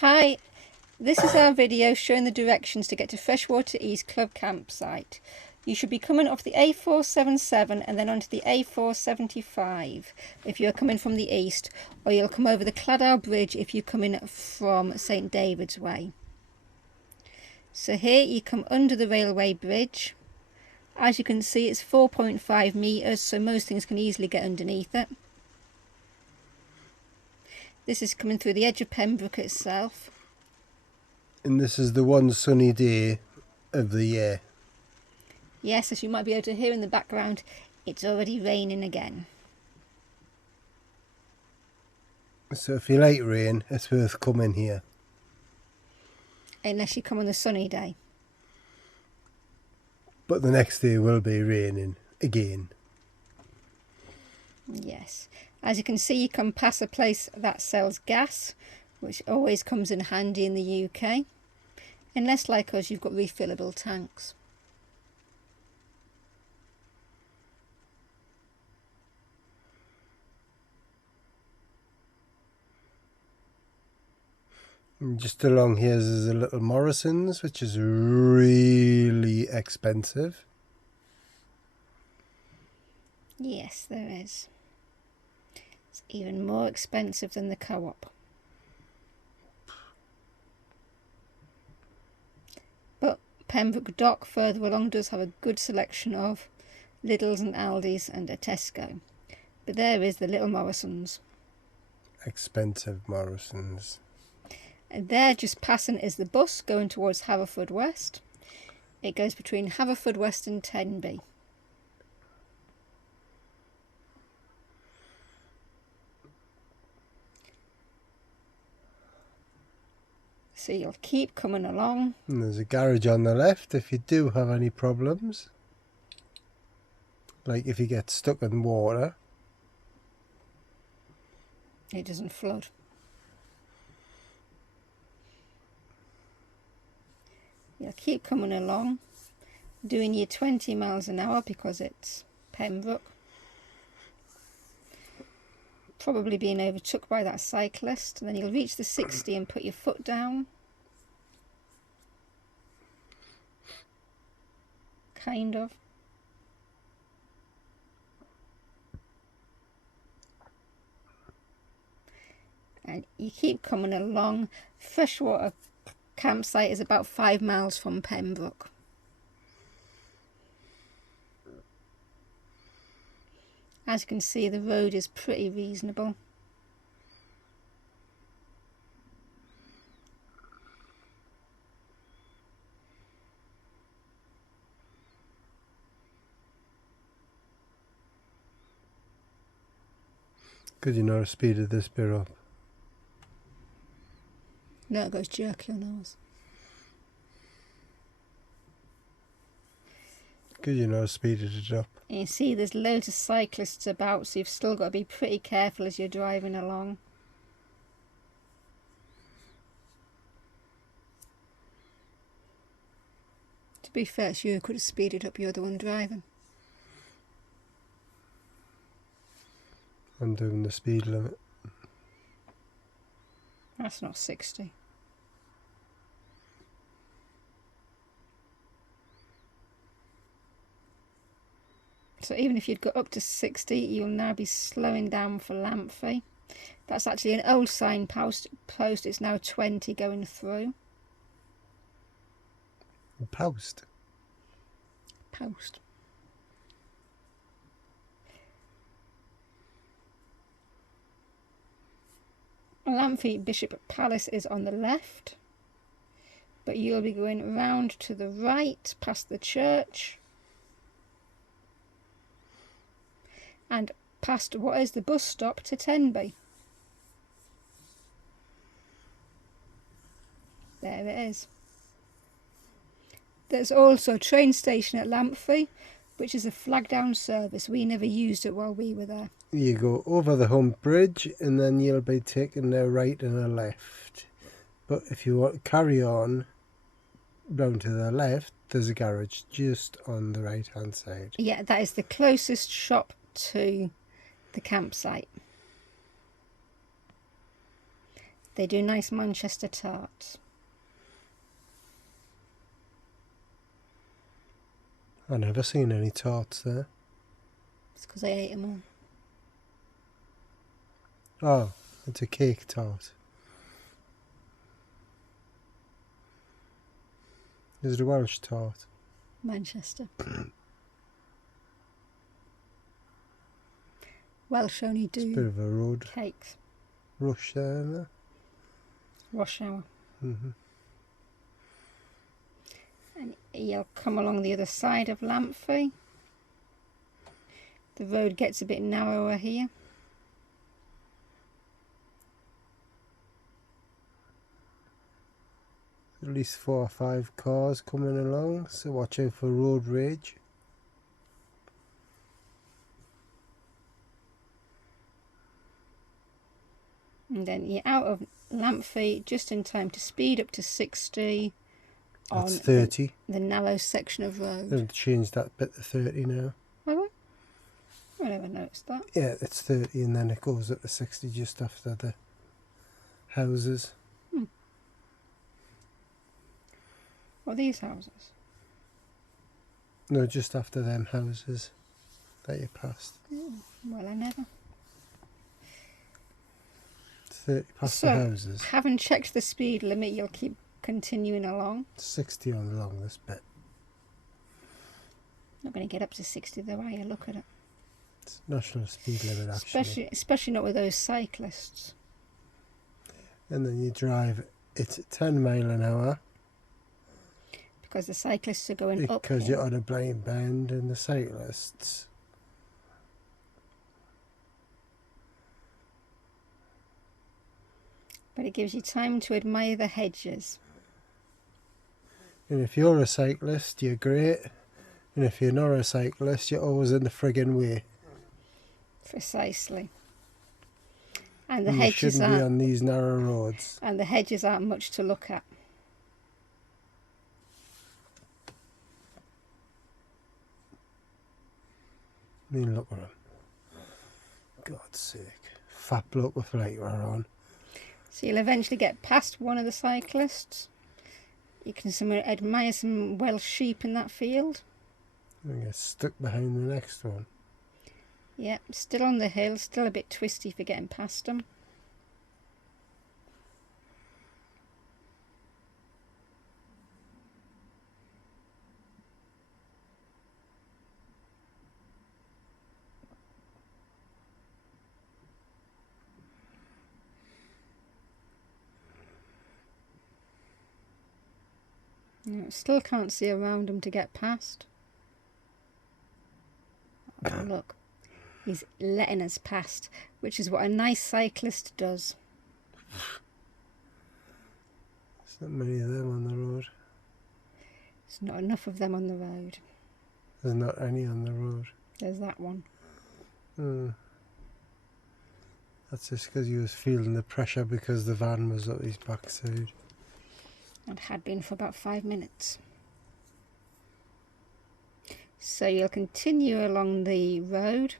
Hi, this is our video showing the directions to get to Freshwater East Club Campsite. You should be coming off the A477 and then onto the A475 if you're coming from the east, or you'll come over the Claddow Bridge if you're coming from St David's Way. So here you come under the railway bridge. As you can see, it's 4.5 metres, so most things can easily get underneath it. This is coming through the edge of Pembroke itself. And this is the one sunny day of the year. Yes, as you might be able to hear in the background, it's already raining again. So if you like rain, it's worth coming here. Unless you come on a sunny day. But the next day will be raining again. Yes. As you can see, you come past a place that sells gas, which always comes in handy in the UK. Unless, like us, you've got refillable tanks. And just along here is a little Morrison's, which is really expensive. Yes, there is. It's even more expensive than the Co-op. But Pembroke Dock further along does have a good selection of Lidl's and Aldi's and a Tesco. But there is the little Morrison's. Expensive Morrison's. And there, just passing, is the bus going towards Haverfordwest. It goes between Haverfordwest and Tenby. So you'll keep coming along. And there's a garage on the left if you do have any problems. Like if you get stuck in water. It doesn't flood. You'll keep coming along, doing your 20 miles an hour because it's Pembroke. Probably being overtook by that cyclist. And then you'll reach the 60 and put your foot down. Kind of. And you keep coming along. Freshwater campsite is about 5 miles from Pembroke. As you can see, the road is pretty reasonable. Because you know the speed of this bit up. No, it goes jerky on ours. Because you know the speed of it up. And you see there's loads of cyclists about, so you've still got to be pretty careful as you're driving along. To be fair, you could have speeded up, you're the one driving. I'm doing the speed limit. That's not 60. So even if you'd got up to 60, you'll now be slowing down for Lamphey. That's actually an old signpost. It's now 20 going through. Post. Post. Lamphey Bishop Palace is on the left, but you'll be going round to the right past the church and past what is the bus stop to Tenby. There it is. There's also a train station at Lamphey, which is a flag down service. We never used it while we were there. You go over the hump bridge and then you'll be taking a right and a left. But if you want to carry on round to the left, there's a garage just on the right hand side. Yeah, that is the closest shop to the campsite. They do nice Manchester tarts. I never seen any tarts there. It's because I ate them all. Oh, it's a cake tart. Is it a Welsh tart? Manchester. Welsh only It's a do bit of a road cakes. rush there, isn't there? Rush hour. Mm-hmm. And you'll come along the other side of Lamphey. The road gets a bit narrower here. At least 4 or 5 cars coming along, so watch out for road rage. And then you're out of Lamphey just in time to speed up to 60 on That's 30. the narrow section of road. They've changed that bit to 30 now. Have I? I never noticed that. Yeah, it's 30 and then it goes up to 60 just after the houses. What are these houses? No, just after them houses that you passed. Well, I never. 30 past So, the houses. Having checked the speed limit, you'll keep continuing along. 60 on along this bit. Not going to get up to 60 the way you look at it. It's national speed limit actually. Especially not with those cyclists. And then you drive, it's 10 mile an hour. Because the cyclists are going uphill. Because you're on a blind bend and the cyclists. But it gives you time to admire the hedges. And if you're a cyclist, you're great. And if you're not a cyclist, you're always in the friggin' way. Precisely. And the And you hedges shouldn't be aren't, on these narrow roads. and the hedges aren't much to look at. I mean, look at him. God's sake. Fat bloke with light wear on. So you'll eventually get past one of the cyclists. You can admire some Welsh sheep in that field. And get stuck behind the next one. Yep, still on the hill, still a bit twisty for getting past them. Still can't see around him to get past. Oh, look, he's letting us past, which is what a nice cyclist does. There's not many of them on the road. There's not enough of them on the road. There's not any on the road. There's that one. That's just because he was feeling the pressure because the van was up his backside. And had been for about 5 minutes. So you'll continue along the road.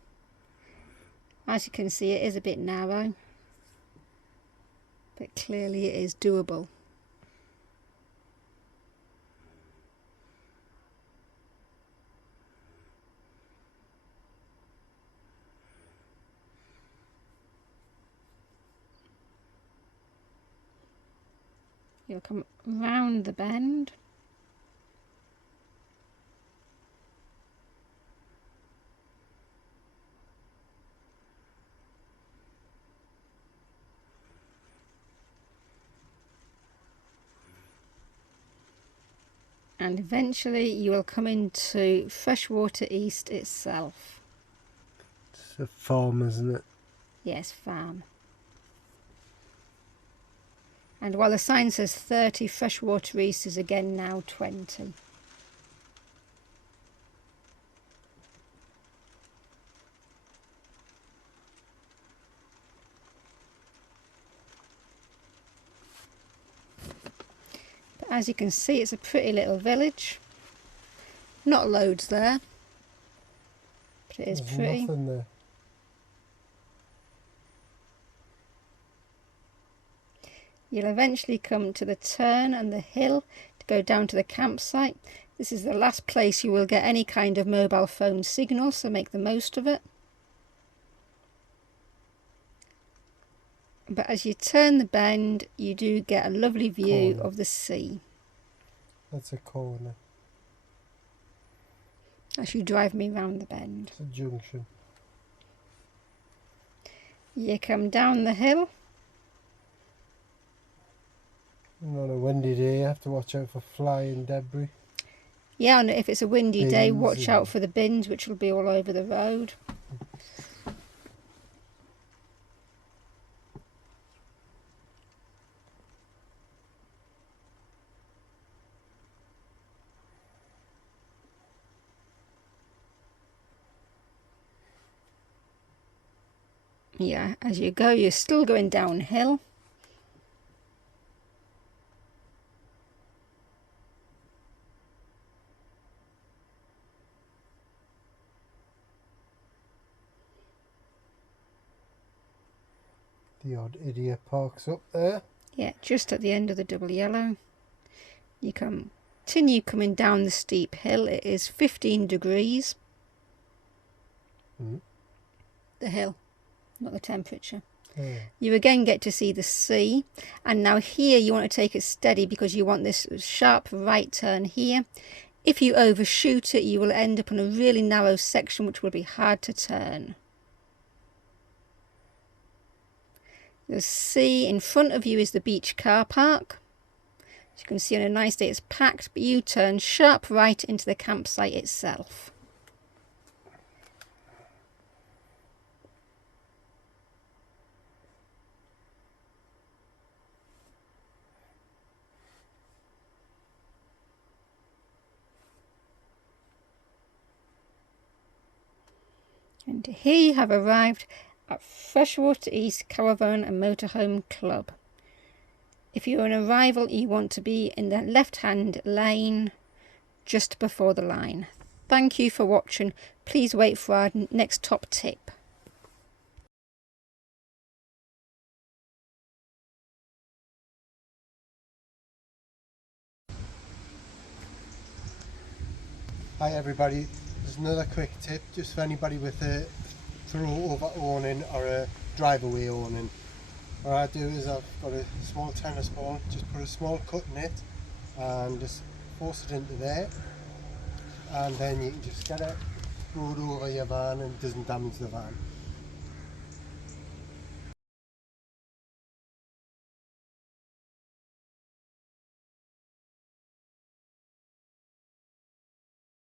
As you can see, it is a bit narrow, but clearly it is doable. You'll come round the bend. And eventually you will come into Freshwater East itself. It's a farm, isn't it? Yes, farm. And while the sign says 30, Freshwater East is again now 20. But as you can see, it's a pretty little village. Not loads there, but it is There's pretty. nothing there. You'll eventually come to the turn and the hill to go down to the campsite. This is the last place you will get any kind of mobile phone signal, so make the most of it. But as you turn the bend, you do get a lovely view Corner. of the sea That's a corner. as you drive me round the bend. It's a junction. You come down the hill. And on a windy day, you have to watch out for flying debris. Yeah, and if it's a windy day, Bins watch and- out for the bins, which will be all over the road. Yeah, as you go, you're still going downhill. The odd idiot parks up there. Yeah, just at the end of the double yellow. You continue coming down the steep hill. It is 15 degrees. The hill, not the temperature. Yeah. You again get to see the sea, and now here you want to take it steady because you want this sharp right turn here. If you overshoot it, you will end up on a really narrow section which will be hard to turn. The sea in front of you is the beach car park. As you can see, on a nice day it's packed, but you turn sharp right into the campsite itself. And here you have arrived at Freshwater East Caravan and Motorhome Club. If you're on arrival, you want to be in the left-hand lane just before the line. Thank you for watching. Please wait for our next top tip. Hi everybody, there's another quick tip just for anybody with a throw over awning or a drive away awning. What I do is I've got a small tennis ball, just put a small cut in it and just force it into there, and then you can just get it, throw it over your van and it doesn't damage the van.